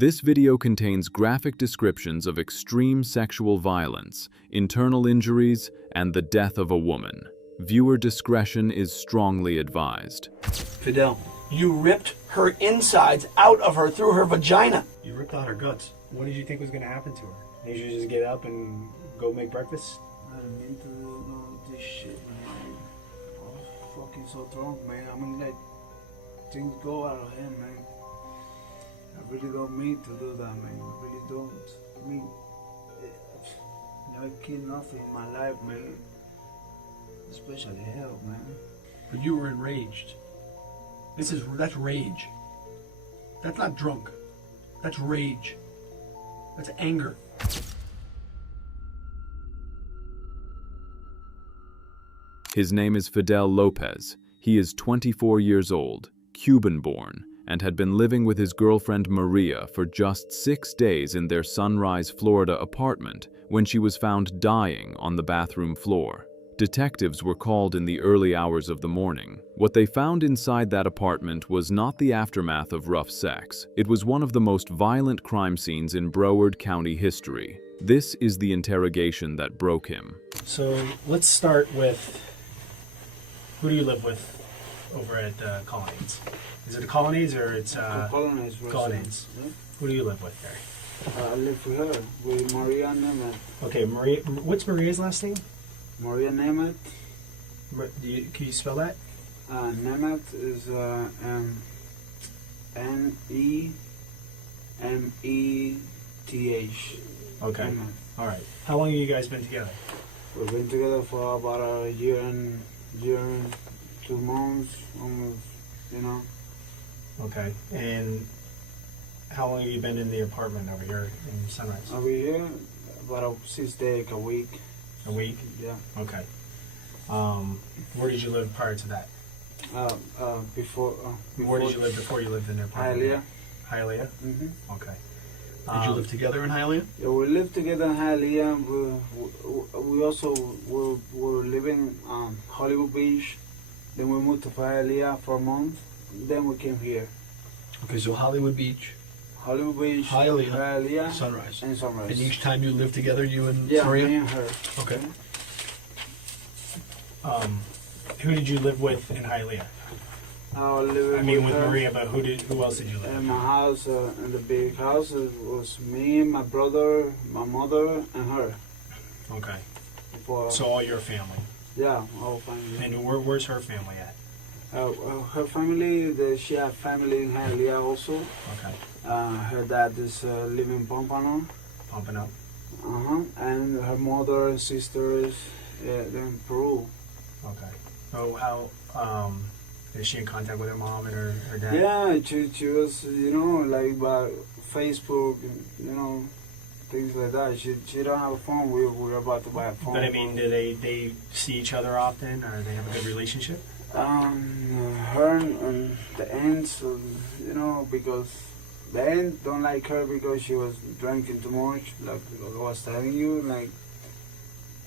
This video contains graphic descriptions of extreme sexual violence, internal injuries, and the death of a woman. Viewer discretion is strongly advised. Fidel, you ripped her insides out of her through her vagina. You ripped out her guts. What did you think was going to happen to her? Did you just get up and go make breakfast? I didn't mean to do all this shit, man. I'm fucking so drunk, man. I mean, like, things go out of hand, man. I really don't mean to do that, man. I really don't. I mean, never killed nothing in my life, man. Especially hell, man. But you were enraged. That's rage. That's not drunk. That's rage. That's anger. His name is Fidel Lopez. He is 24 years old, Cuban-born, and had been living with his girlfriend Maria for just 6 days in their Sunrise, Florida apartment when she was found dying on the bathroom floor. Detectives were called in the early hours of the morning. What they found inside that apartment was not the aftermath of rough sex. It was one of the most violent crime scenes in Broward County history. This is the interrogation that broke him. So let's start with, who do you live with over at Colonnades? Is it the Colonnades or it's Colonnades. Colonnades? Yeah. Who do you live with there? I live with her, with Maria Nemeth. Okay, Maria. What's Maria's last name? Maria Nemeth. Can you spell that? Nemeth is Nemeth. Okay. Nemeth. All right. How long have you guys been together? We've been together for about a year and 2 months, almost, you know. Okay. And how long have you been in the apartment over here in Sunrise? Over here, about 6 days a week. A week? Yeah. Okay. Where did you live prior to that? Before. Where did you live before you lived in the apartment? Hialeah. Hialeah? Mm-hmm. Okay. Did you live together in Hialeah? Yeah, we lived together in Hialeah. We also were living Hollywood Beach. Then we moved to Hialeah for a month. Then we came here. Okay, so Hollywood Beach, Hollywood Beach, Hialeah, Sunrise. and Sunrise. And each time you lived together, you and Yeah, Maria? me and her. Okay. Who did you live with in Hialeah? I With her. Maria, but who else did you live In with? my house, in the big house, it was me, my brother, my mother, and her. Okay. For, So all your family. yeah, all family. And where's her family at? Her family, she had family in Hialeah also. Okay. Her dad is living in Pompano. Pumping up. And her mother and sisters, they're in Peru. Okay. So how is she in contact with her mom and her dad? Yeah, she was, like by Facebook, things like that. She don't have a phone. We're about to buy a phone. But I mean, do they see each other often, or they have a good relationship? Her and the aunts, because the aunt don't like her because she was drinking too much, like I was telling you,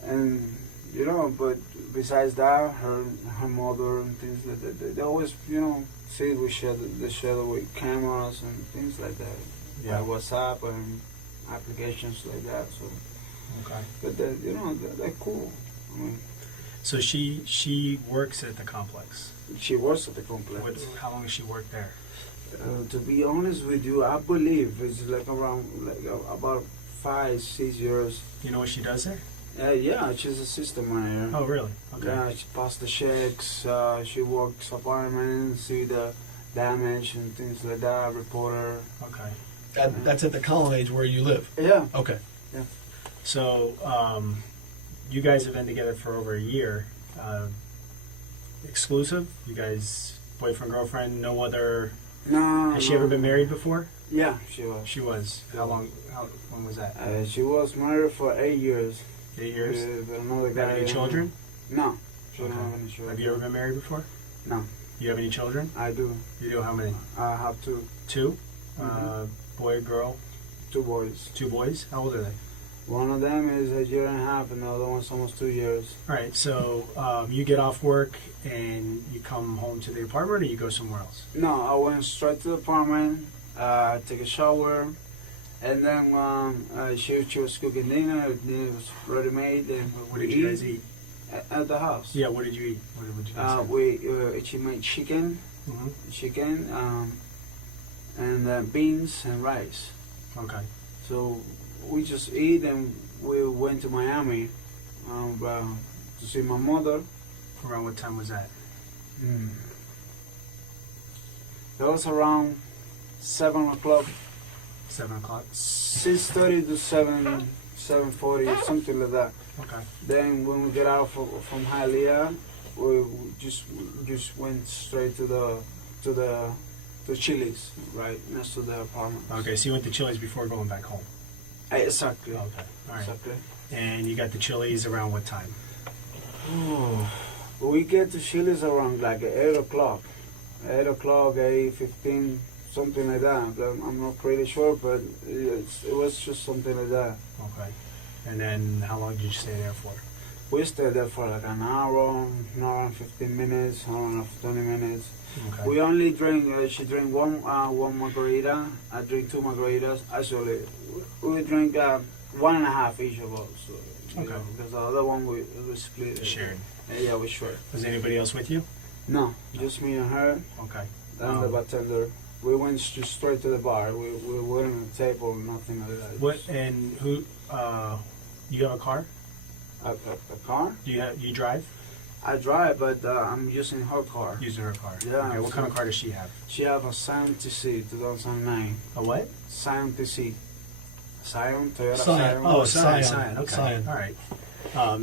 and but besides that, her mother and things like that, they always, say we share with cameras and things like that, like WhatsApp and applications like that. So, Okay. but they're cool. I mean, So she works at the complex. she works at the complex. How long has she worked there? To be honest with you, I believe it's like around about 5-6 years. You know what she does there? Yeah, she's a system manager. Oh, really? Okay. Yeah, she passed the checks. She works apartments, see the damage and things like that. Reporter. Okay. That's at the Colonnades where you live? Yeah. Okay. Yeah. So, you guys have been together for over a year. Exclusive? You guys, boyfriend, girlfriend, no other... No. Has she ever been married before? Yeah, she was. She was. How long was that? She was married for 8 years. 8 years? With another guy. Have any children? No. She don't Okay. have any children. Have you ever been married before? No. You have any children? I do. You do? How many? I have two. Two? Mhm. Boy, girl? 2 boys. 2 boys? How old are they? One of them is a year and a half, and the other one's almost 2 years. All right, so you get off work and you come home to the apartment, or you go somewhere else? No, I went straight to the apartment, take a shower, and then she was cooking dinner. Dinner was ready made, and What did you guys eat? at the house. Yeah, what did you eat? What did you guys have? She made chicken, Mhm. and beans and rice. Okay. So we just eat, and we went to Miami to see my mother. Around what time was that? That was around 7 o'clock, 7 o'clock? 6:30 to 7:40, something like that. Okay. Then when we get out from Hialeah, we just went straight to the Chili's, right next to the apartment. Okay, so you went to Chili's before going back home? Exactly. Okay, all right. Exactly. And you got the Chili's around what time? We get to Chili's around like 8 o'clock. 8 o'clock, 8:15, something like that. I'm not pretty sure, but it was just something like that. Okay. And then how long did you stay there for? We stayed there for like an hour and 15 minutes, hour and 20 minutes. Okay. We only drink, she drank one margarita, I drink 2 margaritas. Actually, we drink 1.5 each of us. So, Okay. because the other one we split. Shared. Yeah, we shared. Was anybody else with you? No, just me and her. Okay. And the bartender. We went just straight to the bar. We weren't on the table, nothing like that. What and who? You have a car? A car? You drive? I drive, but I'm using her car. Using her car. Yeah. Okay. What kind of car does she have? She have a Scion TC 2009. A what? Scion TC. Scion, Toyota Scion. Scion. Oh, Scion. Scion. Okay. Scion. All right.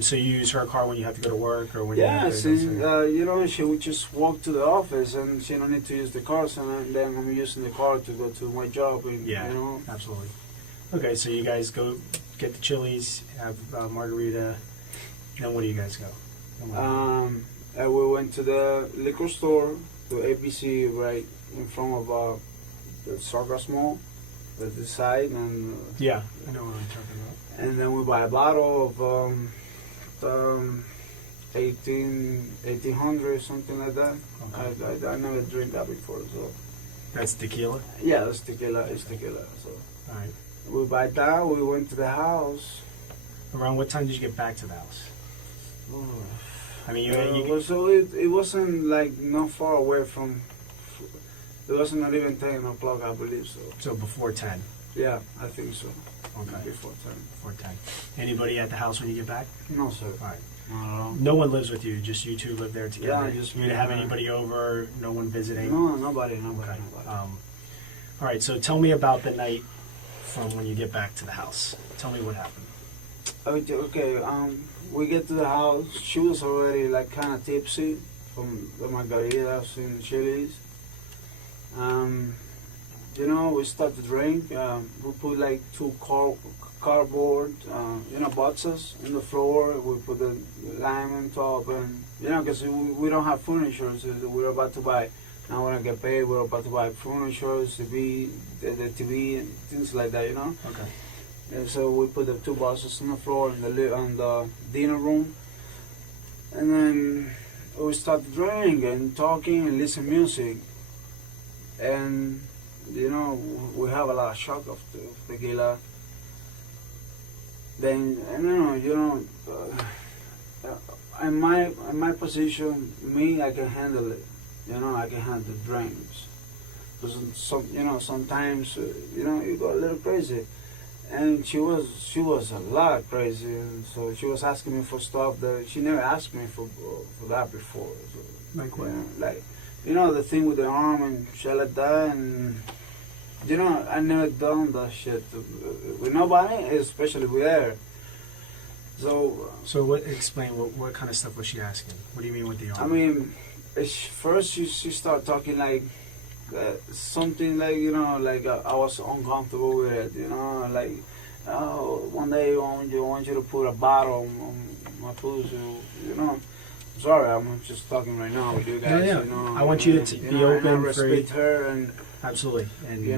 So you use her car when you have to go to work or when you have Yes, to go and, you know, she would just walk to the office and she don't need to use the car, so then I'm using the car to go to my job. And, Yeah, you know. absolutely. Okay, so you guys go get the Chili's, have margarita, then where do you guys go? And we went to the liquor store, to ABC, right in front of the Sargas Mall, the side, and Yeah, I know what I'm talking about. and then we buy a bottle of 1800, something like that. Okay. I never drink that before, so That's tequila? yeah, it's tequila. So All right. we buy that. We went to the house. Around what time did you get back to the house? I mean, So it wasn't like not far away from. It wasn't not even 10 o'clock, I believe so. so before 10. Yeah, I think so. Okay. Before 10. Before 10. Anybody at the house when you get back? No, sir. All right. Not at all. No one lives with you, just you two live there together? Yeah, just You me didn't have and her. anybody over, no one visiting? No, nobody. Okay. All right, so tell me about the night from when you get back to the house. Tell me what happened. Okay, we get to the house. She was already like kind of tipsy from the margaritas in Chili's. You know, we start to drink. We put like 2 cardboard, boxes in the floor. We put the lime on top, and because we don't have furniture, so we're about to buy. Now when I get paid, we're about to buy furniture, the TV, and things like that. Okay. And so we put the 2 boxes on the floor in the dinner room, and then we start drinking and talking and listen music, and we have a lot of shock of tequila. Then in my position, I can handle it. I can handle drinks. Because sometimes you go a little crazy. And she was a lot crazy, and so she was asking me for stuff that she never asked me for that before. So, Like what? The thing with the arm and shit like that, and I never done that shit with nobody, especially with her. So Explain what kind of stuff was she asking? What do you mean with the arm? I mean, first she started talking like. Something like I was uncomfortable with it, like one day I want you to put a bottle on my pussy, Sorry, I'm just talking right now with you guys. Yeah. I want you to be open, and I free. respect her, and Absolutely, and You're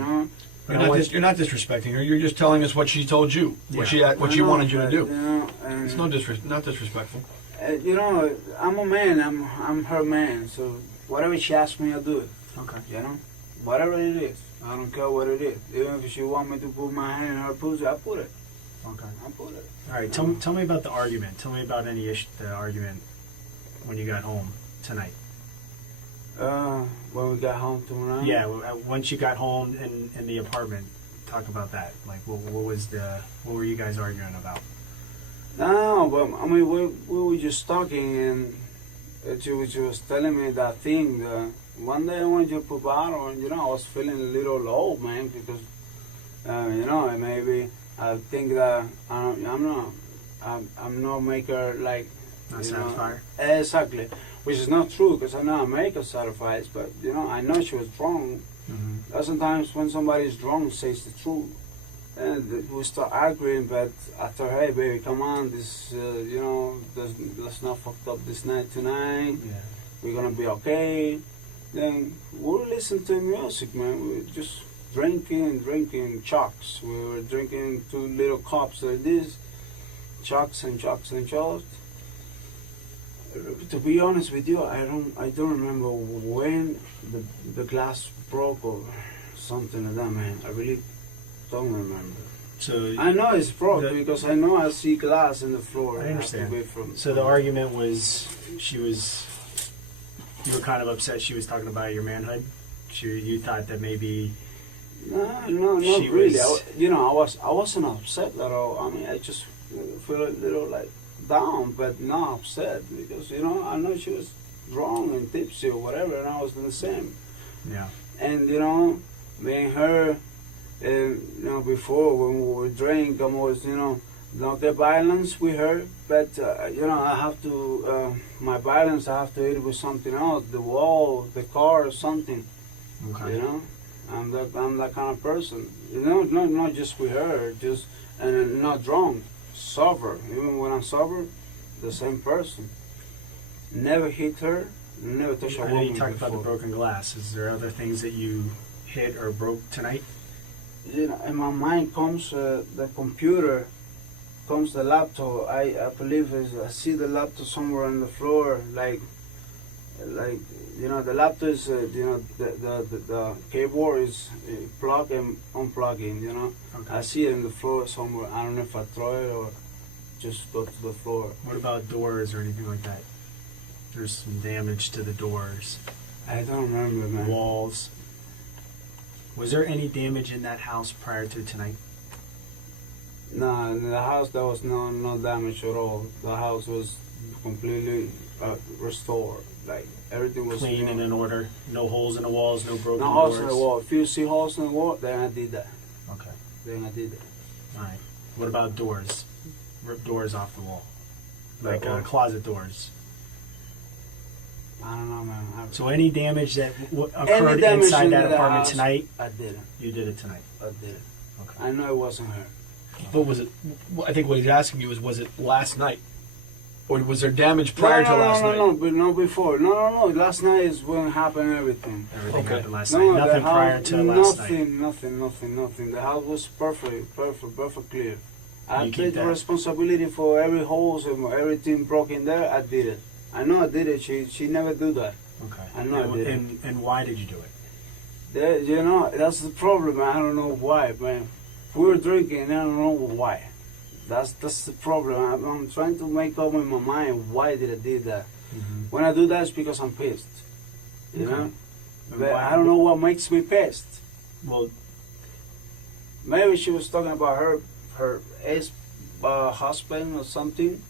not disrespecting her. You're just telling us what she told you, what she wanted you to do. And, It's not disrespectful. I'm a man. I'm her man. So whatever she asks me, I'll do it. Okay. Whatever it is. I don't care what it is. Even if she want me to put my hand in her pussy, I put it. Okay. I put it. All right. Tell me about the argument. Tell me about any issue, the argument when you got home tonight. When we got home tonight. Yeah. Once you got home in the apartment, talk about that. Like, what were you guys arguing about? No, but I mean, we were just talking, and she was telling me that thing. One day I wanted to put bottle, and I was feeling a little low, man, because maybe I think that I'm not maker like Not satisfier. Exactly, which is not true because I know I make her satisfied, but I know she was wrong. Mm-hmm. Sometimes when somebody is wrong, says the truth. And we start arguing, but after, hey, baby, come on, this, let's not fuck up this night tonight. Yeah. We're gonna be okay. Then we'll listen to music, man. We're just drinking chucks. We were drinking 2 little cups like this, chucks and chucks and chucks. To be honest with you, I don't remember when the glass broke or something like that, man. I really don't remember. So I know it's broke because I know I see glass in the floor. I understand. From So the argument was you were kind of upset she was talking about your manhood. You thought that maybe No, not she really. was- I wasn't upset at all. I mean, I just feel a little like down, but not upset because I know she was drunk and tipsy or whatever, and I was the same. yeah. And me and her, before when we would drink, I was not get violence with her, but I have to my violence I have to hit it with something else, the wall, the car, or something. Okay. I'm that kind of person. Not just with her, just and not drunk, sober. Even when I'm sober, the same person. Never hit her, never touched a I know woman you talked before. about the broken glass. Is there other things that you hit or broke tonight? In my mind comes the computer, comes the laptop. I believe I see the laptop somewhere on the floor, like the laptop is the keyboard is plug and unplugging. Okay. I see it in the floor somewhere. I don't know if I throw it or just go to the floor. What about doors or anything like that? There's some damage to the doors, I don't remember, man. walls. Was there any damage in that house prior to tonight? No, in the house there was no damage at all. The house was completely restored. Like everything was Clean and in order. No holes in the walls, no broken no doors. holes in the wall. If you see holes in the wall, then I did that. Okay. Then I did that. All right. What about doors? Rip doors off the wall, like closet doors. I don't know, man. So any damage that occurred Any damage inside in that the apartment house, tonight, I did it. you did it tonight. I did it. Okay. I know it wasn't her. But was it? I think what he's asking you is, was it last night, or was there damage prior to last night? No, but no before. No. Last night is when happened everything. Everything Okay. happened last No, night. the Nothing house- prior to last night. Nothing. The house was perfect clear. I You keep take the that. responsibility for every holes and everything broken there. I did it. I know I did it. She never do that. Okay. I know I did it. And why did you do it? That's the problem. I don't know why, man. We were drinking. I don't know why. That's the problem. I'm trying to make up in my mind why did I do that. Mm-hmm. When I do that, it's because I'm pissed. You Okay. know. And But why- I don't know what makes me pissed. Well, Maybe she was talking about her ex husband or something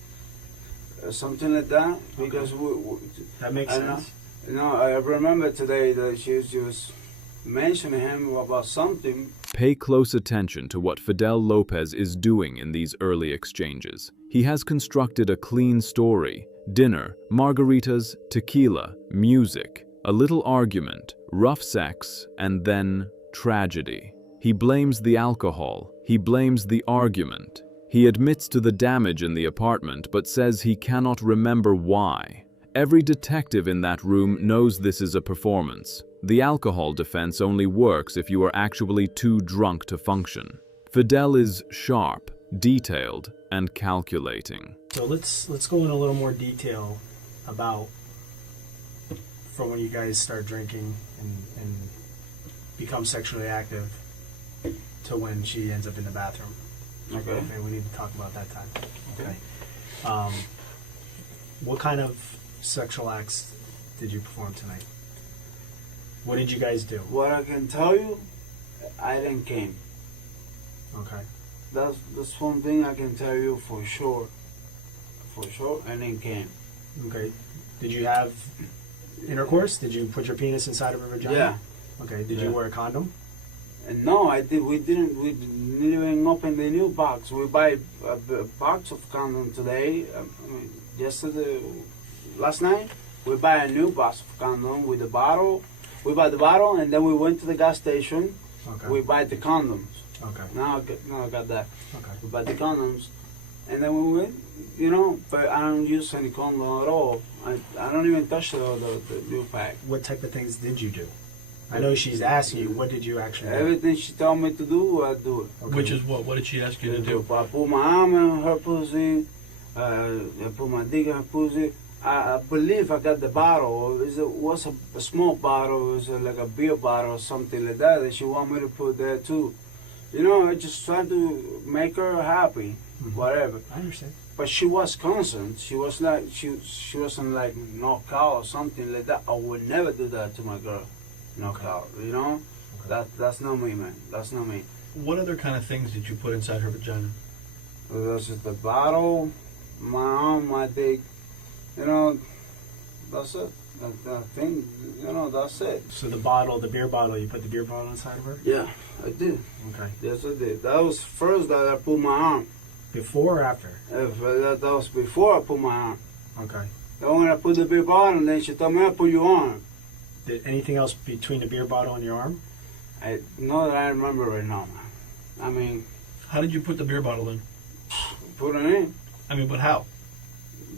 like that. Because that makes I know. sense. I remember today that she was mentioning him about something. Pay close attention to what Fidel Lopez is doing in these early exchanges. He has constructed a clean story: dinner, margaritas, tequila, music, a little argument, rough sex, and then tragedy. He blames the alcohol. He blames the argument. He admits to the damage in the apartment but says he cannot remember why. Every detective in that room knows this is a performance. The alcohol defense only works if you are actually too drunk to function. Fidel is sharp, detailed, and calculating. So let's go in a little more detail about from when you guys start drinking and becomes sexually active to when she ends up in the bathroom. Okay. Okay, we need to talk about that time. Okay. What kind of sexual acts did you perform tonight? What did you guys do? What I can tell you, I didn't came. Okay. That's one thing I can tell you for sure. For sure, I didn't came. Okay. Did you have intercourse? Did you put your penis inside of her vagina? Yeah. Okay. Did Yeah. you wear a condom? And no, I did. We didn't even open the new box. We buy a box of condom today. Yesterday, last night, we buy a new box of condom with the bottle. We buy the bottle, and then we went to the gas station. Okay. We buy the condoms. Okay. Now I got that. Okay. We buy the condoms, and then we went. You know, but I don't use any condom at all. I don't even touch the new pack. What type of things did you do? I know she's asking you, what did you actually do? Everything she told me to do, I do it. Okay. Which is what? What did she ask you to do? I put my arm in her pussy. I put my dick in her pussy. I believe I got the bottle. It was a small bottle. It was like a beer bottle or something like that. That she want me to put there too. You know, I just trying to make her happy, whatever. I understand. But she was constant. She was like she wasn't like knocked out or something like that. I would never do that to my girl. Knocked out. You know, that's not me, man. That's not me. What other kind of things did you put inside her vagina? That's just the bottle, my arm, my dick. You know, that's it. That thing, you know, that's it. So the bottle, the beer bottle, you put the beer bottle inside of her? Yeah, I did. Okay. Yes, I did. That was first that I put my arm. Before or after? That was before I put my arm. Okay. Then when I put the beer bottle, then she told me I put your arm. Did anything else between the beer bottle and your arm? I know that I remember right now, man. I mean, How did you put the beer bottle in? put it in. I mean, but how?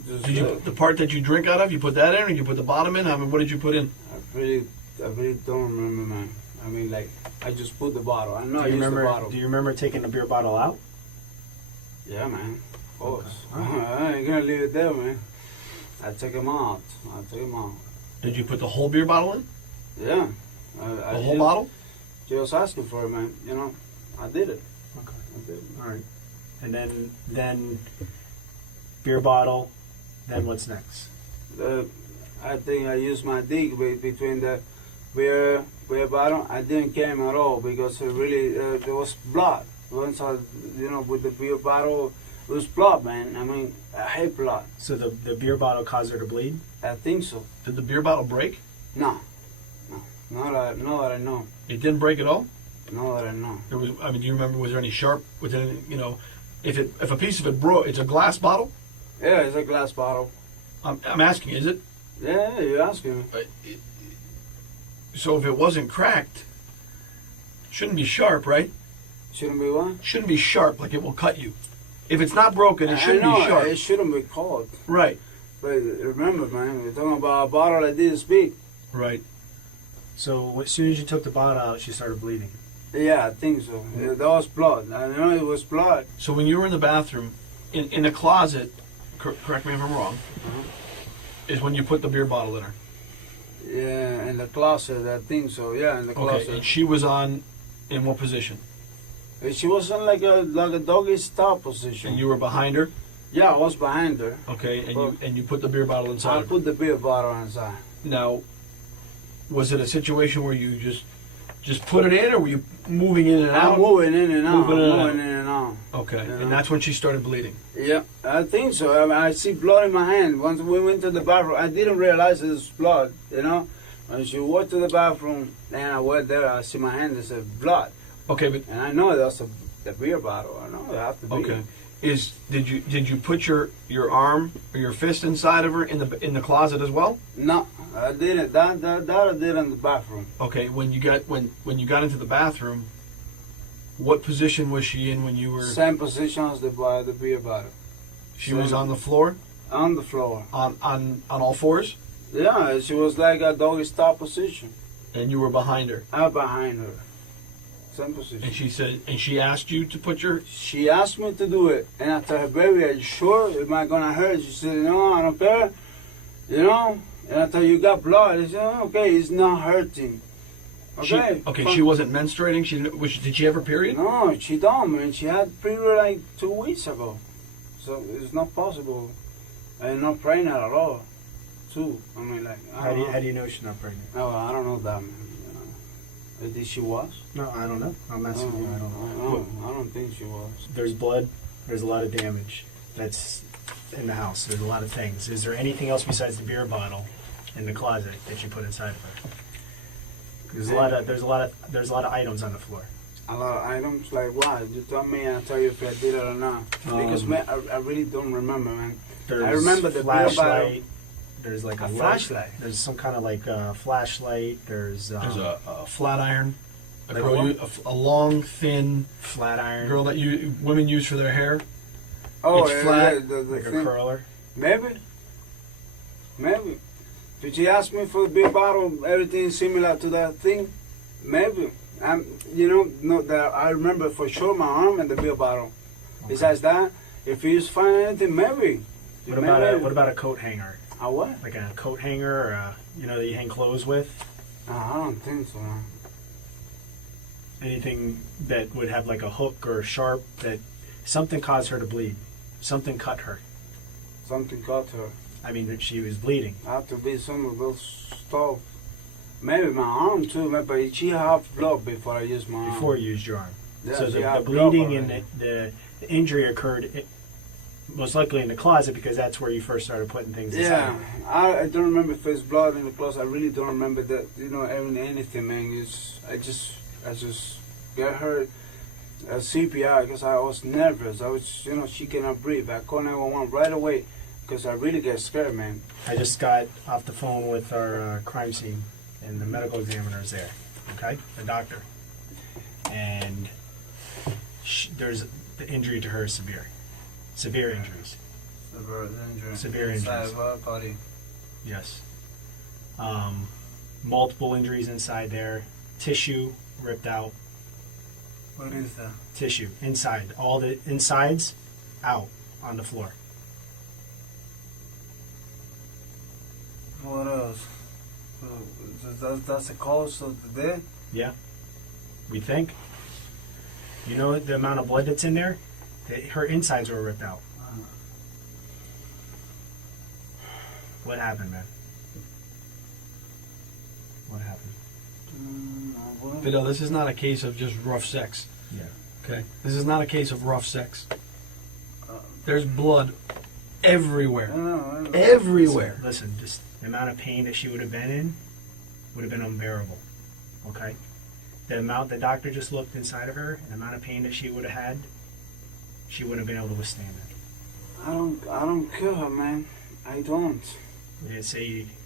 Just, Did you the part that you drink out of? You put that in, or you put the bottom in? I mean, what did you put in? I really don't remember, man. I mean, like, I just put the bottle. I know I Do you used the remember? bottle. Do you remember taking the beer bottle out? Yeah, man. Of course. Okay. I ain't gonna leave it there, man. I take him out. Did you put the whole beer bottle in? Yeah. The whole bottle? Just asking for it, man. You know, I did it. Okay. I did it. All right. And then beer bottle. Then what's next? I think I used my dick between the beer bottle. I didn't came at all because it really there was blood. Once I, you know, with the beer bottle, it was blood, man. I mean, I hate blood. So the beer bottle caused her to bleed? I think so. Did the beer bottle break? No. Not that I know. It didn't break at all? Not that I know. There was. I mean, do you remember? Was there any sharp? Was there any, you know, if a piece of it broke, it's a glass bottle. Yeah, it's a glass bottle. I'm asking, is it? Yeah, you're asking me. So if it wasn't cracked, it shouldn't be sharp, right? Shouldn't be what? Shouldn't be sharp, like it will cut you. If it's not broken, it shouldn't I know, be sharp. it shouldn't be cold. Right. But remember, man, we're talking about a bottle that didn't speak. Right. So as soon as you took the bottle out, she started bleeding. Yeah, I think so. Yeah, that was blood. I know it was blood. So when you were in the bathroom, in the closet, correct me if I'm wrong, is when you put the beer bottle in her. Yeah, in the closet, I think so. Yeah, in the closet. Okay. And she was in what position? She was in like a doggy style position. And you were behind her. Yeah, I was behind her. Okay. And you put the beer bottle inside. I put the beer bottle inside. Now, was it a situation where you just put it in, or were you moving in and out? I'm moving in and out. Moving in and out. Moving in and out. Okay. You know? And that's when she started bleeding. Yeah, I think so. I mean, I see blood in my hand. Once we went to the bathroom, I didn't realize it was blood, you know? When she walked to the bathroom, and I went there, I see my hand, it said blood. Okay, but And I know that's the beer bottle. I know it have to be. okay. Did you put your arm or your fist inside of her in the closet as well? No, I didn't. That I did in the bathroom. Okay, when you got into the bathroom, what position was she in when you were? Same position as the beer bottle. She was on the floor, On the floor. on all fours, Yeah, she was like a doggy style position. and you were behind her. I'm behind her. Same position. And she asked you to put your. She asked me to do it, and I told her, baby, are you sure? Am I gonna hurt? She said, no, I don't care. You know? And I told her, you got blood. I said, okay, it's not hurting. Okay. She wasn't menstruating. She didn't, did she have her period? No, she don't, man. She had period like 2 weeks ago. So it's not possible. And not pregnant at all, too. I mean, like, How do you know she's not pregnant? No, I don't know that, man. Did she was? No, I don't know. I'm asking you. I don't know. I don't think she was. There's blood. There's a lot of damage that's in the house. There's a lot of things. Is there anything else besides the beer bottle in the closet that you put inside of her? There's a lot of items on the floor. A lot of items? Like what? You tell me and I'll tell you if I did it or not. Because, man, I really don't remember, man. I remember the flashlight. There's like a flashlight. There's some kind of like flashlight. There's a flat iron. Like A long, thin flat iron. girl that women use for their hair. Oh, It's flat, the like a thing. curler. Maybe. Did she ask me for the beer bottle, everything similar to that thing? Maybe. That I remember for sure my arm and the beer bottle. Okay. Besides that, if you just find anything, maybe. What about a coat hanger? A what? Like a coat hanger, or that you hang clothes with? I don't think so. Man. Anything that would have like a hook or a sharp that something caused her to bleed. Something cut her. Something got her. I mean, that she was bleeding. Have to be some of those stuff. Maybe my arm too, man, but she had blood before I used my arm. Before you used your arm. Yeah, So she the had bleeding blood and already. the injury occurred most likely in the closet, because that's where you first started putting things Yeah, inside. I don't remember if it's blood in the clothes. I really don't remember that. Anything, man. I just got her a CPR because I was nervous. I was, she cannot breathe. I called 911 right away because I really get scared, man. I just got off the phone with our crime scene, and the medical examiner is there. Okay, the doctor, and there's the injury to her is severe injuries. Severe injuries. Body. Yes. Multiple injuries inside there. Tissue ripped out. What is that? Tissue inside. All the insides out on the floor. What else? That's the cause of the death? Yeah. We think. You know the amount of blood that's in there? Her insides were ripped out. What happened, man? What happened? Fidel, this is not a case of just rough sex. Yeah. Okay? This is not a case of rough sex. There's blood everywhere. Everywhere. Listen, just the amount of pain that she would have been in would have been unbearable. Okay? The amount the doctor just looked inside of her, and the amount of pain that she would have had, she wouldn't have been able to withstand it. I don't kill her, man. I don't.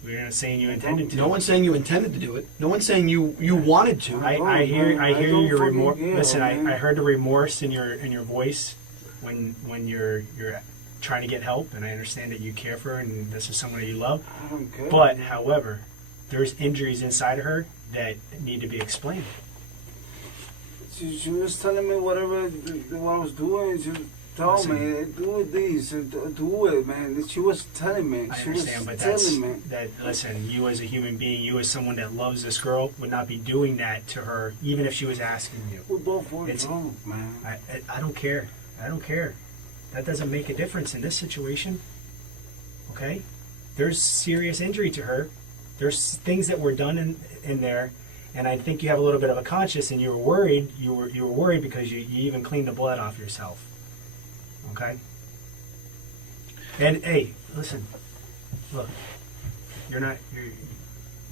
We're not saying you intended to. No one's saying you intended to do it. No one's saying you wanted to. I hear your remorse. Listen, man. I heard the remorse in your voice when you're trying to get help, and I understand that you care for her and this is someone that you love. I don't care. But however, there's injuries inside of her that need to be explained. She was telling me what I was doing. She told me, do this, do it, man. She was telling me. I She understand, was but telling me. listen, you as a human being, you as someone that loves this girl, would not be doing that to her, even if she was asking you. We both were It's- drunk, man. I don't care. I don't care. That doesn't make a difference in this situation. Okay? There's serious injury to her. There's things that were done in there, and I think you have a little bit of a conscience, and you were worried. You were worried because you even cleaned the blood off yourself. Okay? And hey, listen. Look.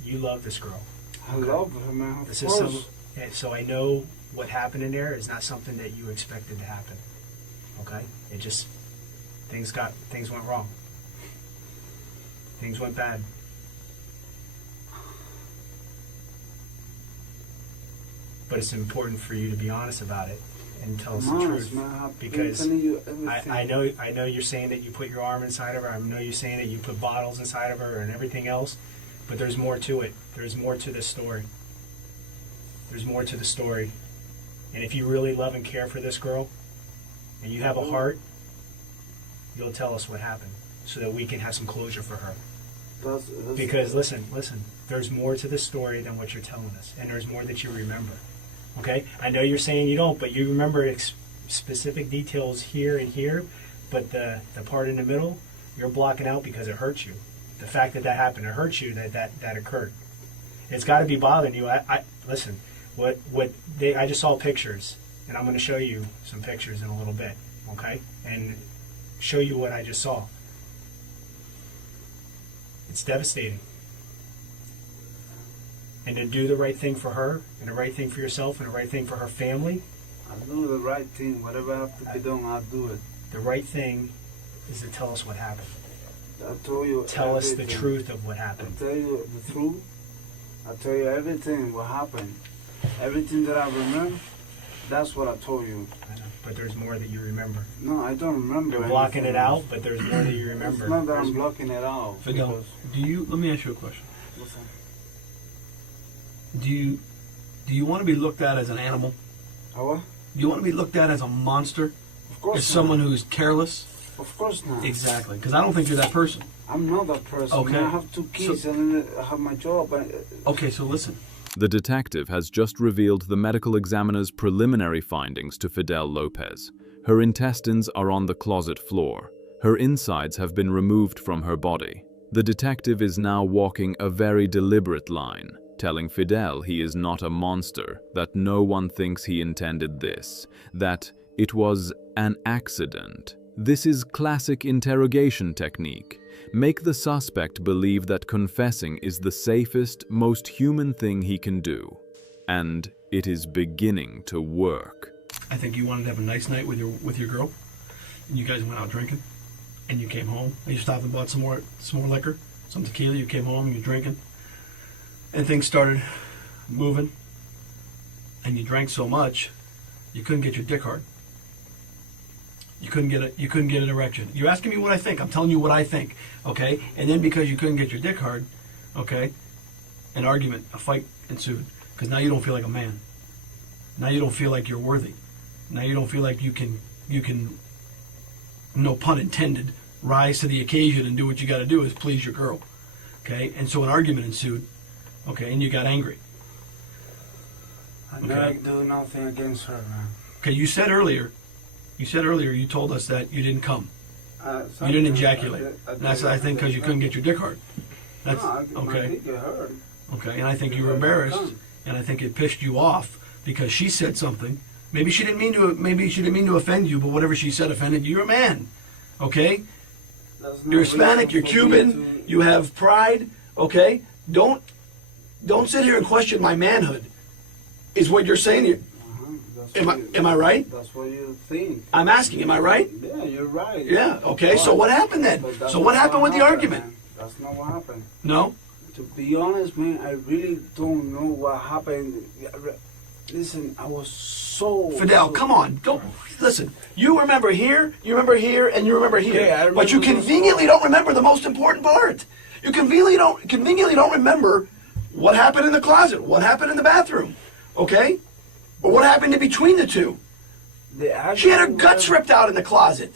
You love this girl. I love her, man. Of This course. is so I know what happened in there is not something that you expected to happen. Okay? It just things went wrong. Things went bad. But it's important for you to be honest about it and tell us the truth. Man. I've been Because telling you everything. I know you're saying that you put your arm inside of her. I know you're saying that you put bottles inside of her and everything else. But there's more to it. There's more to this story. There's more to the story. And if you really love and care for this girl, and you have a heart, you'll tell us what happened so that we can have some closure for her. Because listen, there's more to the story than what you're telling us, and there's more that you remember. Okay, I know you're saying you don't, but you remember specific details here and here, but the part in the middle, you're blocking out because it hurts you. The fact that happened, it hurts you that occurred. It's got to be bothering you. Listen, I just saw pictures, and I'm going to show you some pictures in a little bit, okay, and show you what I just saw. It's devastating. And to do the right thing for her, and the right thing for yourself, and the right thing for her family. I'll do the right thing. Whatever I have to be done, I'll do it. The right thing is to tell us what happened. I'll tell you Tell everything. us the truth of what happened. I'll tell you the truth. I'll tell you everything what happened. Everything that I remember, that's what I told you. I know, but there's more that you remember. No, I don't remember. You're blocking it out, but there's more that you remember. It's not that I'm blocking it out. Fidel, let me ask you a question. Listen. Do you want to be looked at as an animal? What? Do you want to be looked at as a monster? Of course as someone who's careless? Of course not. Exactly, because I don't think you're that person. I'm not that person. Okay. I have 2 kids and I have my job. Okay, so listen. The detective has just revealed the medical examiner's preliminary findings to Fidel Lopez. Her intestines are on the closet floor. Her insides have been removed from her body. The detective is now walking a very deliberate line, telling Fidel he is not a monster, that no one thinks he intended this, that it was an accident. This is classic interrogation technique. Make the suspect believe that confessing is the safest, most human thing he can do. And it is beginning to work. I think you wanted to have a nice night with your girl, and you guys went out drinking, and you came home, and you stopped and bought some more liquor, some tequila. You came home, and you're drinking, and things started moving, and you drank so much, you couldn't get your dick hard. You couldn't get an erection. You're asking me what I think. I'm telling you what I think, okay? And then because you couldn't get your dick hard, okay, an argument, a fight ensued. Because now you don't feel like a man. Now you don't feel like you're worthy. Now you don't feel like you can, no pun intended, rise to the occasion and do what you got to do is please your girl, okay? And so an argument ensued, okay, and you got angry. I never do nothing against her, man. Okay, you said earlier, you told us that you didn't come. You didn't ejaculate. And that's, I think, because you couldn't get your dick hard. That's no, okay. My dick get hurt. Okay, and I think you were embarrassed, and I think it pissed you off because she said something. Maybe she didn't mean to offend you, but whatever she said offended you. You're a man, okay? You're Hispanic. You're Cuban. You have pride, okay? Don't sit here and question my manhood. Is what you're saying here? Am I right? That's what you think. I'm asking, am I right? Yeah, you're right. Yeah, okay, so what happened then? So what happened with the argument? Man. That's not what happened. No? To be honest, man, I really don't know what happened. Listen, I was so... Fidel, come on. Don't listen. You remember here, and you remember here. Yeah, but you conveniently don't remember the most important part. You conveniently don't remember what happened in the closet, what happened in the bathroom, okay? But what happened in between the two? She had her guts ripped out in the closet.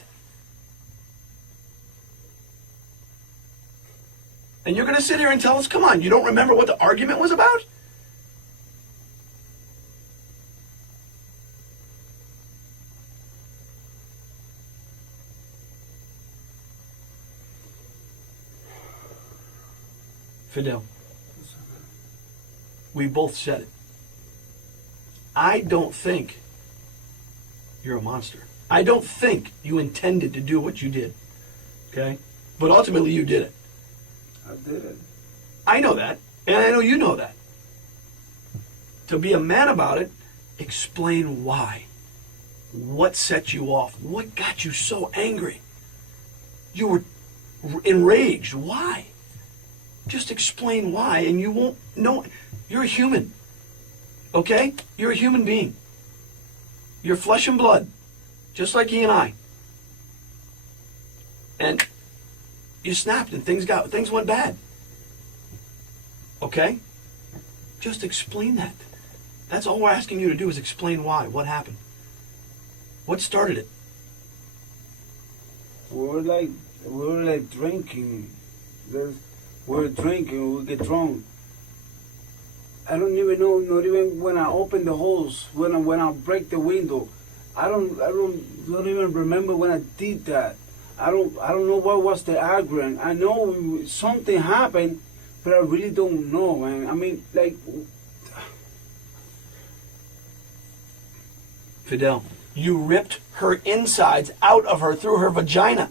And you're going to sit here and tell us, come on, you don't remember what the argument was about? Fidel, we both said it. I don't think you're a monster. I don't think you intended to do what you did. Okay? But ultimately you did it. I did it. I know that, and I know you know that. To be a man about it, explain why. What set you off? What got you so angry? You were enraged. Why? Just explain why, and you won't know. You're a human. Okay? You're a human being. You're flesh and blood, just like he and I. And you snapped and things went bad. Okay? Just explain that. That's all we're asking you to do is explain why. What happened? What started it? We were like drinking. we're drinking, we get drunk. I don't even know, not even when I open the holes, when I break the window. I don't even remember when I did that. I don't know what was the argument. I know something happened, but I really don't know, man. I mean, like, Fidel, you ripped her insides out of her through her vagina.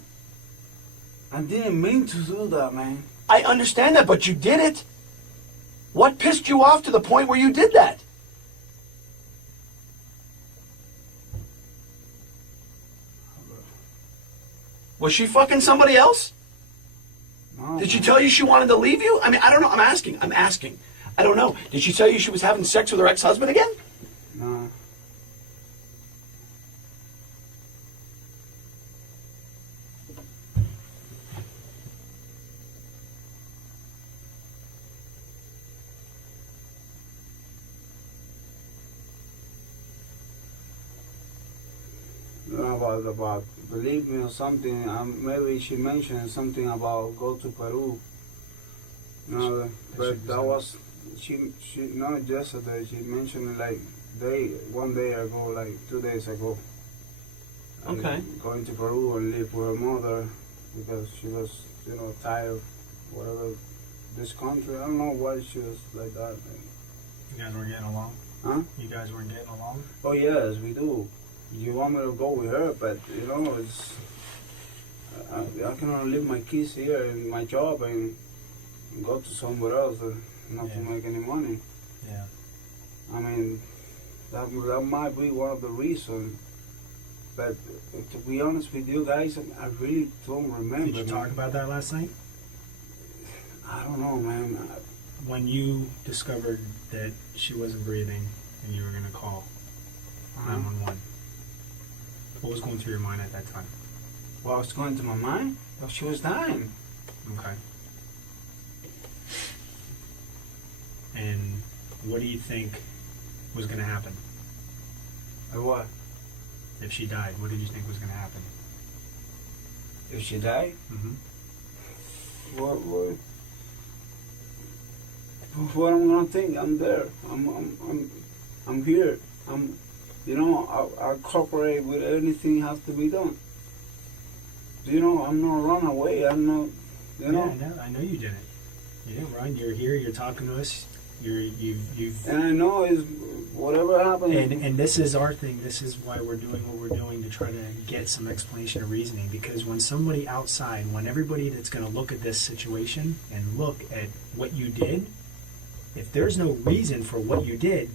I didn't mean to do that, man. I understand that, but you did it. What pissed you off to the point where you did that? Was she fucking somebody else? No, Did she tell you she wanted to leave you? I mean, I don't know. I'm asking. I don't know. Did she tell you she was having sex with her ex-husband again? no. About believe me or something. Maybe she mentioned something about go to Peru. No, but that was she not yesterday. She mentioned it like one day ago, like 2 days ago. Okay. Going to Peru and live with her mother because she was tired, whatever. This country, I don't know why she was like that. You guys weren't getting along? Huh? You guys weren't getting along? Oh yes, we do. You want me to go with her, but it's I cannot leave my kids here and my job and go to somewhere else not to make any money. Yeah. I mean, that might be one of the reasons. But to be honest with you guys, I really don't remember. Did you talk about that last night? I don't know, man. When you discovered that she wasn't breathing and you were going to call 911, what was going through your mind at that time? What was going to my mind? Oh, she was dying. Okay. And what do you think was going to happen? Or what? If she died, what did you think was going to happen? If she died? Mm-hmm. What I'm gonna think? I'm there. I'm here. I'll cooperate with anything has to be done. I'm not run away. I'm not. Yeah, I know you didn't. You didn't run. You're here. You're talking to us. You've. And I know is whatever happened. And this is our thing. This is why we're doing what we're doing, to try to get some explanation or reasoning. Because when somebody outside, when everybody that's going to look at this situation and look at what you did, if there's no reason for what you did,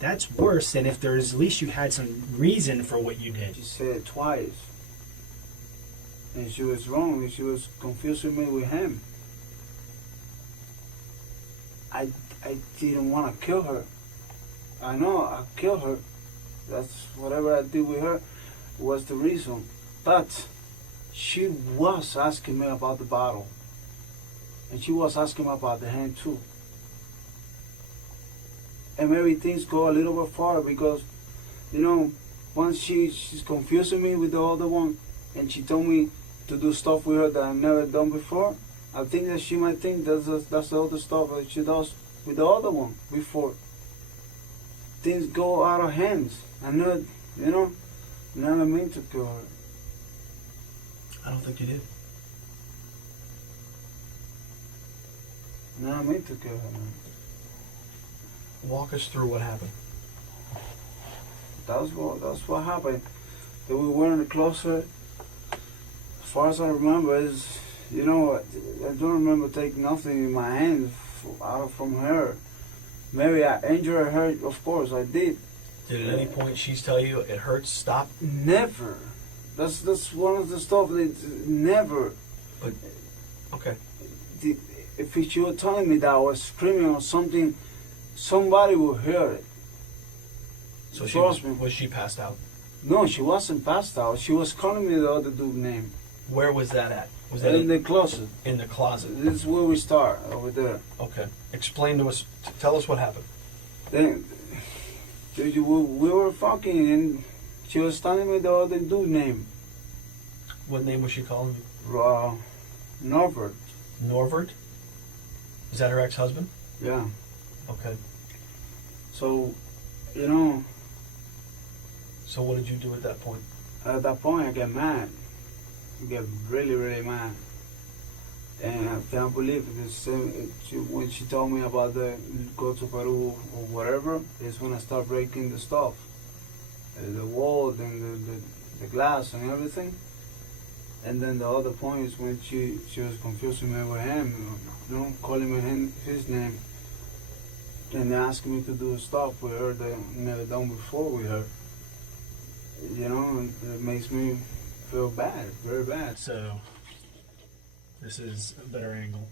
that's worse than if there's at least you had some reason for what you did. She said it twice, and she was wrong. And she was confusing me with him. I didn't want to kill her. I know I killed her. That's whatever I did with her was the reason. But she was asking me about the bottle, and she was asking me about the hand too. And maybe things go a little bit far because, once she's confusing me with the other one, and she told me to do stuff with her that I've never done before, I think that she might think that's the other stuff that she does with the other one before. Things go out of hands. I know, never meant to kill her. I don't think you did. Never meant to kill her, man. Walk us through what happened. That's what happened. That we were in the closet. As far as I remember, is I don't remember taking nothing in my hand out from her. Maybe I injured her. Of course, I did. Did at any point she's tell you it hurts? Stop. Never. That's one of the stuff that never. But okay. If she were telling me that I was screaming or something, somebody would hear it. So was she passed out? No, she wasn't passed out. She was calling me the other dude's name. Where was that at? Was that in the closet? In the closet. This is where we start, over there. Okay. Explain to us. Tell us what happened. Then we were fucking, and she was telling me the other dude's name. What name was she calling you? Norbert. Norbert? Is that her ex-husband? Yeah. Okay. So, you know, So what did you do at that point? at that point I get mad. I get really, really mad. And I can't believe it, because when she told me about the go to Peru or whatever, is when I start breaking the stuff. The wall and the glass and everything. And then the other point is when she was confusing me with him, you know, calling me his name. And asking me to do stuff with her that I never done before with her. You know, and it makes me feel bad, very bad. So, this is a better angle.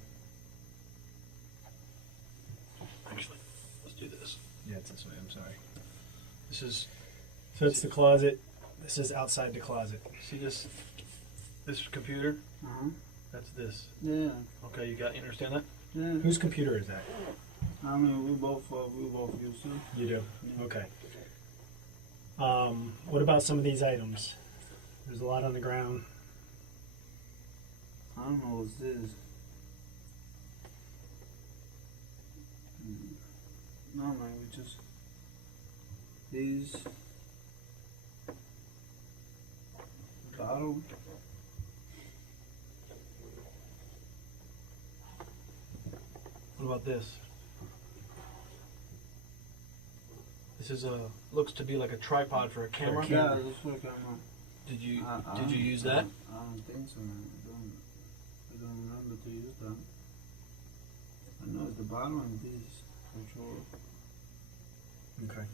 Actually, let's do this. Yeah, it's this way. I'm sorry. This is, So it's the closet. This is outside the closet. see this computer? Uh-huh. That's this. Yeah, Okay, you understand that? yeah. Whose computer is that? I mean, we both use it. You do. Yeah. Okay. What about some of these items? There's a lot on the ground. I don't know what's this. No, man, we just these bottle. What about this? This is looks to be like a tripod for a camera. Yeah, this is for camera. Did you I did you don't- use that? I don't think so, man. I don't remember to use that. I know it's the bottom and this control. Okay.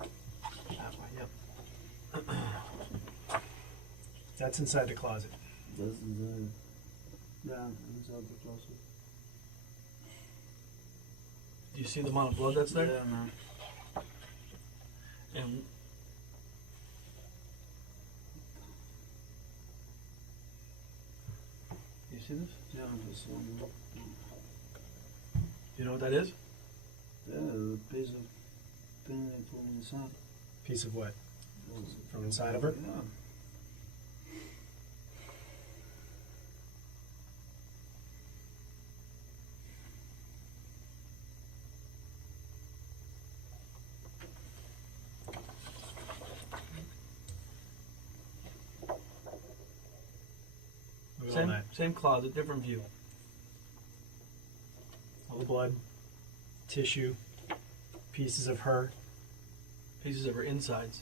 That way, yep. That's inside the closet. This is yeah, inside the closet. Do you see the amount of blood that's there? Yeah, man. And you see this? Yeah, this one. You know what that is? Yeah, the piece of thing they put inside. Piece of what? From inside of her? Yeah. Look at all that. Same closet, different view. All the blood, tissue, pieces of her, Pieces of her insides.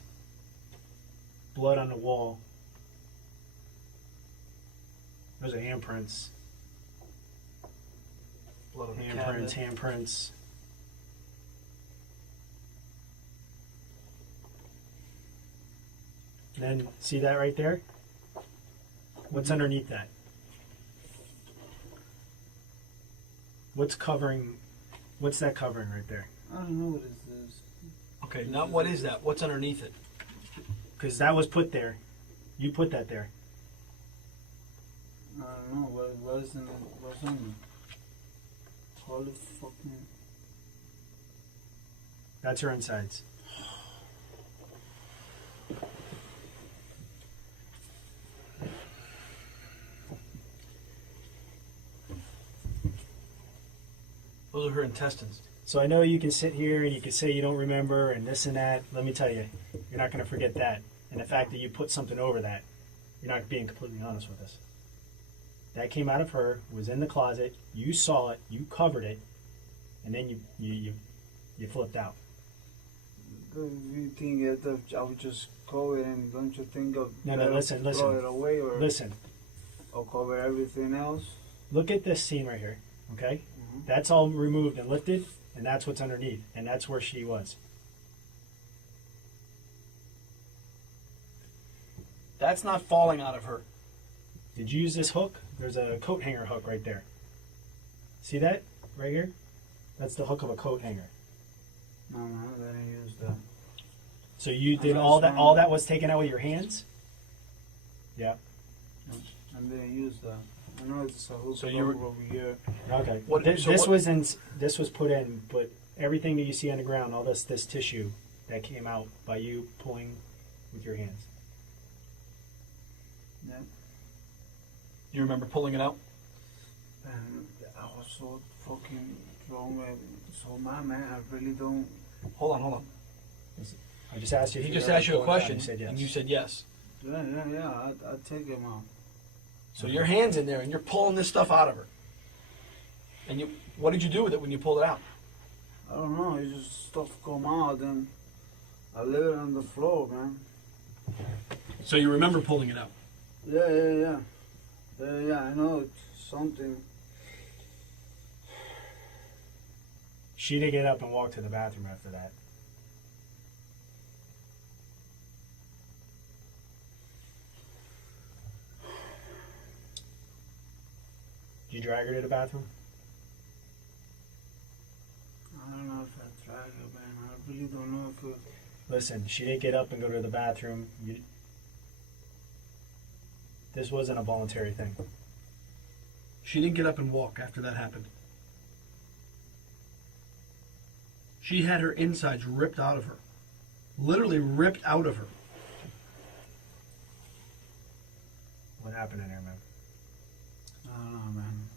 blood on the wall. Those are handprints. Blood on the Handprints, cabinet. handprints. Then, see that right there? What's underneath that? What's that covering right there? I don't know what it is. Okay, now what is that? What's underneath it? Because that was put there. You put that there. I don't know what is in it. What's on it? Holy fucking. That's her insides. Those are her intestines. So I know you can sit here and you can say you don't remember and this and that. Let me tell you, you're not going to forget that. And the fact that you put something over that, you're not being completely honest with us. That came out of her, was in the closet. You saw it, you covered it, and then you flipped out. You think that I would just cover it, and don't you think of No, listen. throw it away Listen, or cover everything else? look at this scene right here, okay? Mhm. That's all removed and lifted, and that's what's underneath, and that's where she was. That's not falling out of her. Did you use this hook? There's a coat hanger hook right there. See that right here? That's the hook of a coat hanger. No, I didn't use that. So you did I'm all not that. All that was taken out with your hands. Yeah. I didn't use that. I know it's a hook So you were- over here. Okay. What- This, so this what- was in. This was put in, but everything that you see on the ground, all this tissue that came out by you pulling with your hands. Yeah. You remember pulling it out? And I was so fucking drunk and so mad, man. I really don't. Hold on. I just asked you. If He you just ever asked you a pulled it out, question, and you said yes. and you said yes. Yeah. I take him out. So your hand's in there, and you're pulling this stuff out of her. And you, what did you do with it when you pulled it out? I don't know. It just stuff come out and I leave it on the floor, man. So you remember pulling it out? Yeah. I know it's something. She didn't get up and walk to the bathroom after that. Did you drag her to the bathroom? I don't know if I tried it, man. I really don't know if it. Listen, she didn't get up and go to the bathroom. This wasn't a voluntary thing. She didn't get up and walk after that happened. She had her insides ripped out of her. Literally ripped out of her. What happened in there, man? I don't know, man.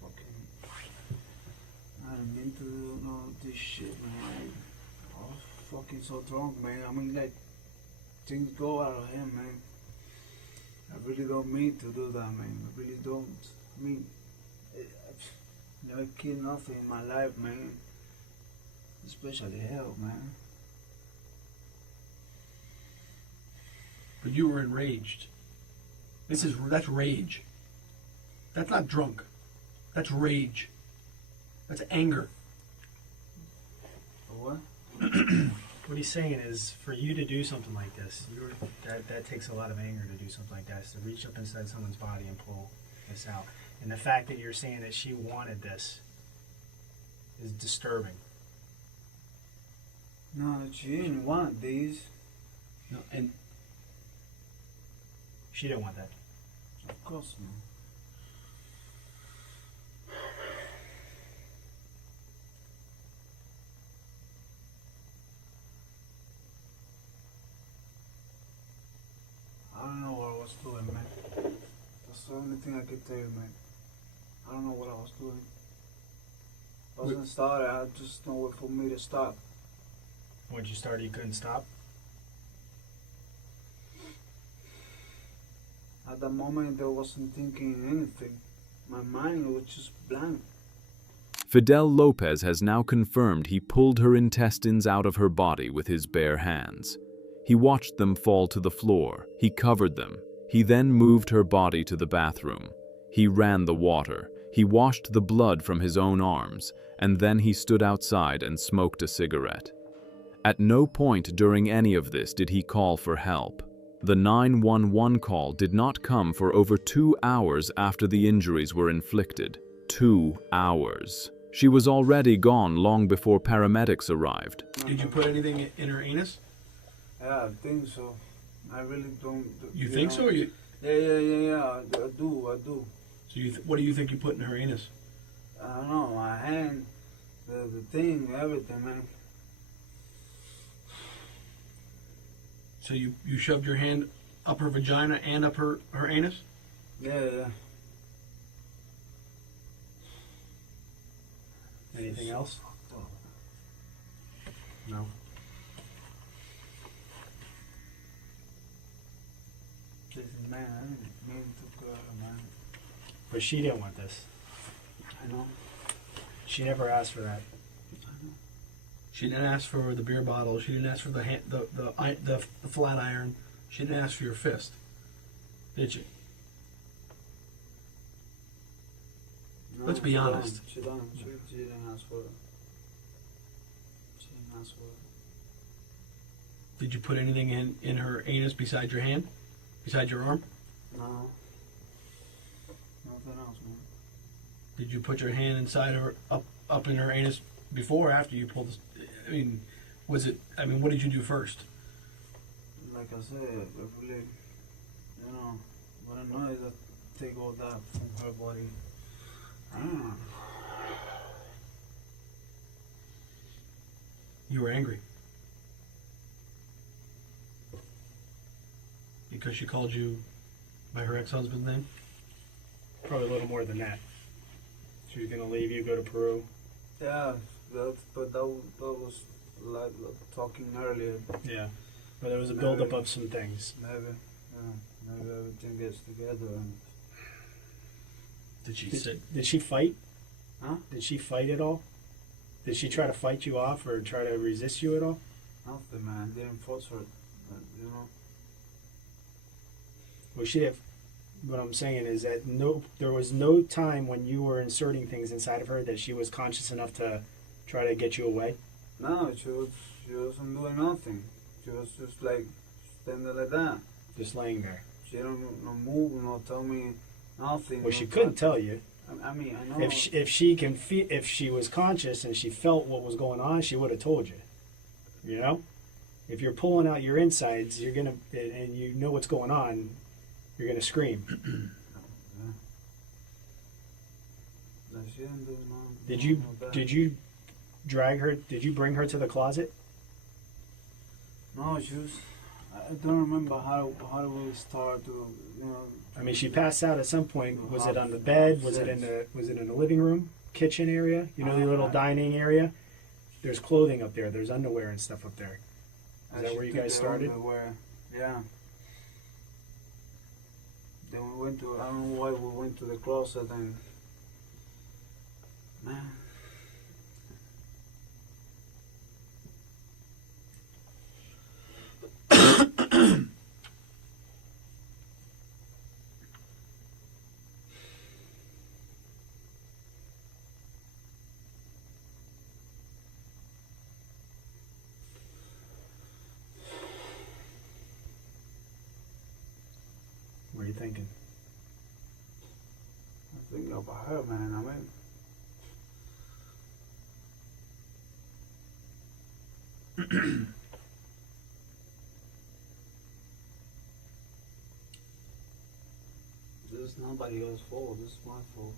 Fucking. I didn't mean to do no this shit, man. I was fucking so drunk, man. I mean, like, things go out of him, man. I really don't mean to do that, man. I really don't. I mean, I've never killed nothing in my life, man. Especially hell, man. But you were enraged. That's rage. That's not drunk. That's rage. That's anger. What? What he's saying is, for you to do something like this, that takes a lot of anger to do something like that. Is to reach up inside someone's body and pull this out. And the fact that you're saying that she wanted this is disturbing. No, she didn't want these. No, and She didn't want that. Of course not. I don't know what I was doing, man. That's the only thing I could tell you, man. I don't know what I was doing. I wasn't started. I just know it for me to stop. Once you started, you couldn't stop. At that moment, I wasn't thinking anything. My mind was just blank. Fidel Lopez has now confirmed he pulled her intestines out of her body with his bare hands. He watched them fall to the floor. He covered them. He then moved her body to the bathroom. He ran the water. He washed the blood from his own arms, and then he stood outside and smoked a cigarette. At no point during any of this did he call for help. The 911 call did not come for over 2 hours after the injuries were inflicted. 2 hours. She was already gone long before paramedics arrived. did you put anything in her anus? Yeah, I think so. I really don't. You think know. so? Or you? Yeah. I do. So what do you think you put in her anus? I don't know. My hand, the thing, everything, man. So you shoved your hand up her vagina and up her anus? Yeah. Anything else? No. Listen, man, I didn't mean to go, man. But she didn't want this. I know. She never asked for that. She didn't ask for the beer bottle. She didn't ask for the flat iron. She didn't ask for your fist, did she? No, Let's be she honest. She didn't ask for it. She didn't ask for it. Did you put anything in her anus beside your hand, beside your arm? No. Nothing else, man. Did you put your hand inside her up in her anus before or after you pulled this? I mean, was it? I mean, what did you do first? Like I said, I really, what I know is that take all that from her body. I don't know. You were angry. because she called you by her ex-husband's name? Probably a little more than that. She was gonna leave you, go to Peru. Yeah, but that was like talking earlier. Yeah. But there was a buildup of some things. Maybe everything gets together. And Did she fight? Huh? Did she fight at all? Did she try to fight you off or try to resist you at all? nothing, man. Didn't force her, you know. Well, she have. What I'm saying is that there was no time when you were inserting things inside of her that she was conscious enough to try to get you away. No, she wasn't doing nothing. She was just like standing like that. Just laying there. She don't move, tell me nothing. Well, she couldn't tell you. I mean, I know. If she was conscious and she felt what was going on, she would have told you. You know, if you're pulling out your insides, you're gonna, and you know what's going on, you're gonna scream. No, she didn't do nothing. Did you drag her? Did you bring her to the closet? No, she was. I don't remember how we start to, I mean, she passed out at some point. Was it on the bed? Was it in the living room, kitchen area? You know, the little dining area. There's clothing up there. There's underwear and stuff up there. Is that where you guys started? Underwear. Yeah. Then we went to. I don't know why we went to the closet and. Man. What are you thinking? I'm thinking about her, man. I mean. This is nobody else's fault. This is my fault.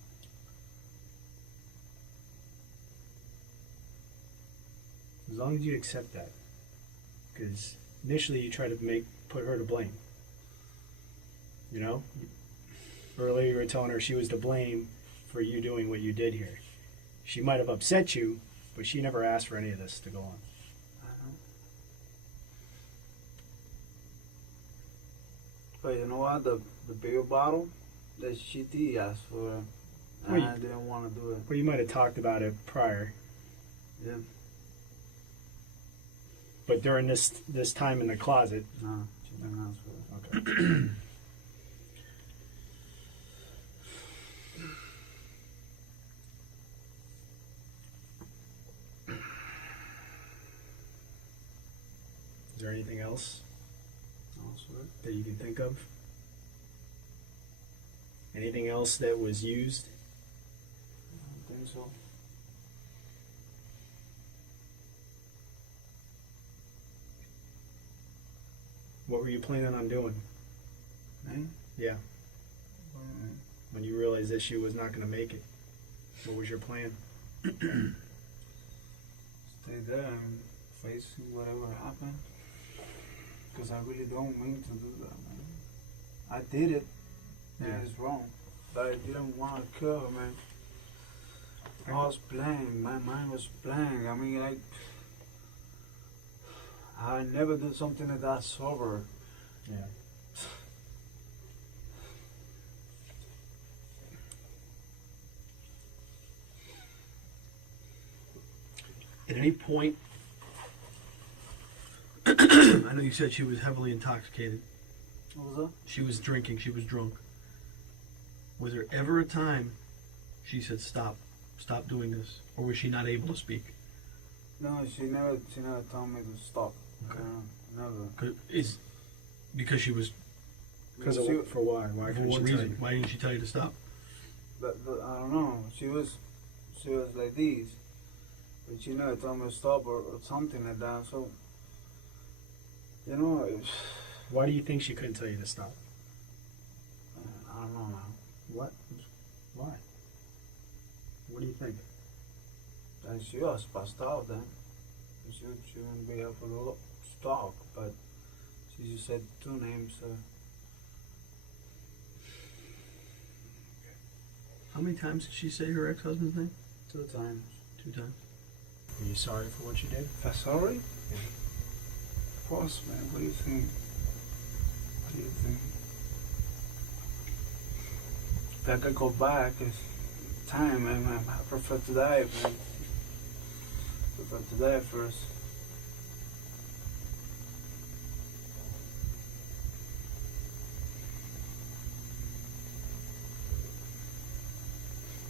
As long as you accept that, because initially you try to put her to blame. You know, earlier you were telling her she was to blame for you doing what you did here. She might have upset you, but she never asked for any of this to go on. But you know what? The bigger bottle that she did ask for, and Well, I didn't want to do it. Well, you might have talked about it prior, Yeah. but during this time in the closet. No, she didn't ask for it. Okay. Is there anything else No, swear. that you can think of? Anything else that was used? I don't think so. What were you planning on doing? Me? Yeah, Alright. when you realized that she was not going to make it. What was your plan? Stay there and face whatever happened. Because I really don't mean to do that, man. I did it, and Yeah. it's wrong. But I didn't want to kill her, man. I was playing. My mind was playing. I mean, like, I never do something like that sober. Yeah. At any point, I know you said she was heavily intoxicated. What was that? She was drinking. She was drunk. Was there ever a time she said, stop doing this? Or was she not able to speak? No, she never told me to stop. Okay. Never. Because she was, For why? Why for couldn't what she tell reason? you? Why didn't she tell you to stop? But I don't know. She was like this. But she never told me to stop or something like that. So, you know, Why do you think she couldn't tell you to stop? I don't know, man. What? Why? What do you think? And she was passed out then. She wouldn't be able to stop, but she just said two names. How many times did she say her ex-husband's name? 2 times. 2 times. Are you sorry for what you did? If I'm sorry? Of course, man. What do you think? What do you think? If I could go back, it's time, man. I prefer to die, man. I prefer to die first.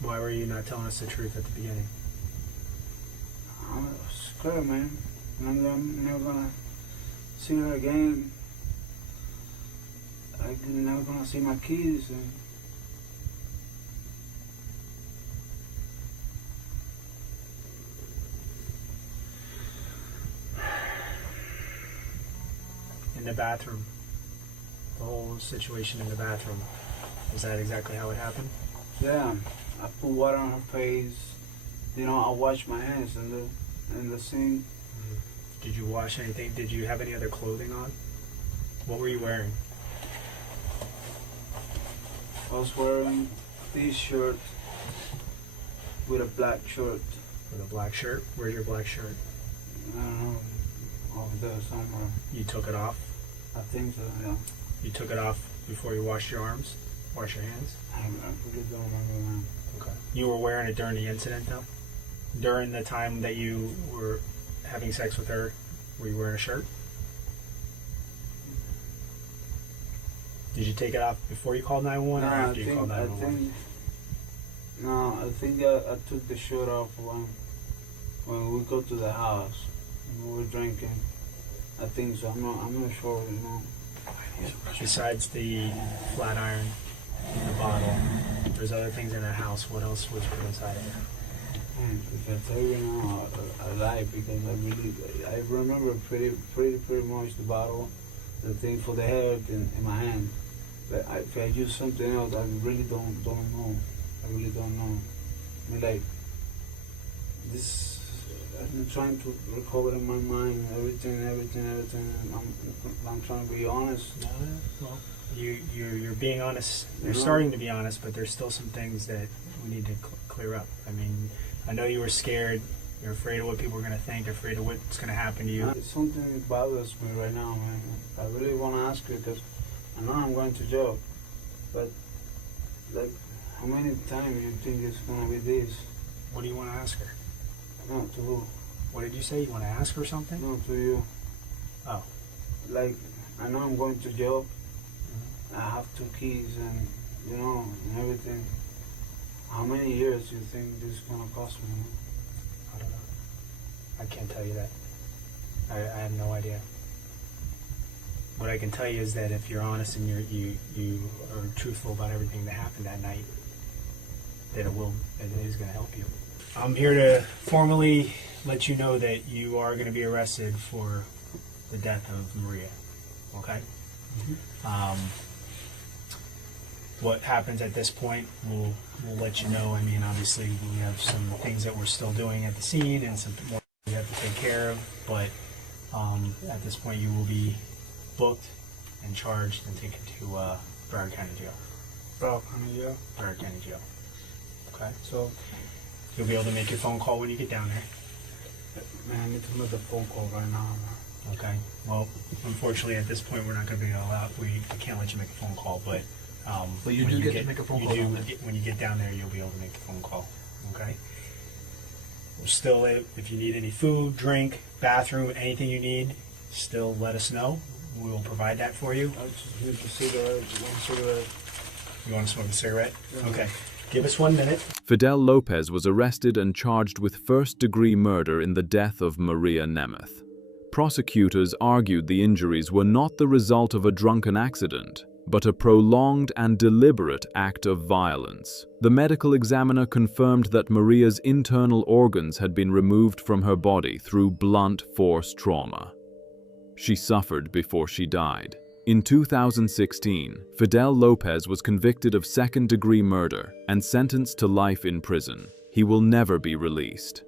Why were you not telling us the truth at the beginning? I'm scared, man. And I'm never gonna see her again. I'm never gonna see my kids. And In the bathroom, the whole situation in the bathroom, is that exactly how it happened? yeah, I put water on her face. You know, I wash my hands in the sink. Did you wash anything? Did you have any other clothing on? What were you wearing? I was wearing this shirt with a black shirt. With a black shirt? Where's your black shirt? I don't know, over there somewhere. You took it off? I think so, yeah. You took it off before you washed your arms? Wash your hands? I really don't remember now. Okay. You were wearing it during the incident, though? During the time that you were having sex with her, were you wearing a shirt? Did you take it off before you called 911 or after you called 911? I think I took the shirt off when we go to the house and we were drinking. I think so. I'm not sure, you know. Besides the flat iron in the bottle, there's other things in that house. What else was put inside of it? And if I tell you now, I lie because I remember pretty much the bottle, the thing for the hair in my hand. But if I use something else, I really don't know. I really don't know. I mean, like this. I'm trying to recover in my mind everything. I'm trying to be honest. Well, you're being honest. You're No. starting to be honest, but there's still some things that we need to clear up. I mean, I know you were scared. You're afraid of what people are going to think. Afraid of what's going to happen to you. Something that bothers me right now, man. I really want to ask you because I know I'm going to jail, but like, how many times you think it's going to be this? What do you want to ask her? No, to who? What did you say? You want to ask her something? No, to you. Oh. Like, I know I'm going to jail. I have 2 kids and, you know, and everything. How many years do you think this is going to cost me? I don't know. I can't tell you that. I have no idea. What I can tell you is that if you're honest and you are truthful about everything that happened that night, that it is going to help you. I'm here to formally let you know that you are going to be arrested for the death of Maria. Okay? What happens at this point, we'll let you know. I mean, obviously, we have some things that we're still doing at the scene and some more we have to take care of. But at this point, you will be booked and charged and taken to Broward County Jail. Broward County Jail? Broward County Jail. Okay? So you'll be able to make your phone call when you get down there. Man, I need to make the phone call right now, man. Okay. Well, unfortunately, at this point, we're not going to be allowed. We can't let you make a phone call, but you when do get to make a phone call down there. When you get down there, you'll be able to make the phone call. Okay. Still, if you need any food, drink, bathroom, anything you need, still let us know. We will provide that for you. I just need a cigarette, 1 cigarette. You want to smoke a cigarette? Yeah. Okay. Give us 1 minute. Fidel Lopez was arrested and charged with first-degree murder in the death of Maria Nemeth. Prosecutors argued the injuries were not the result of a drunken accident, but a prolonged and deliberate act of violence. The medical examiner confirmed that Maria's internal organs had been removed from her body through blunt force trauma. She suffered before she died. In 2016, Fidel Lopez was convicted of second-degree murder and sentenced to life in prison. He will never be released.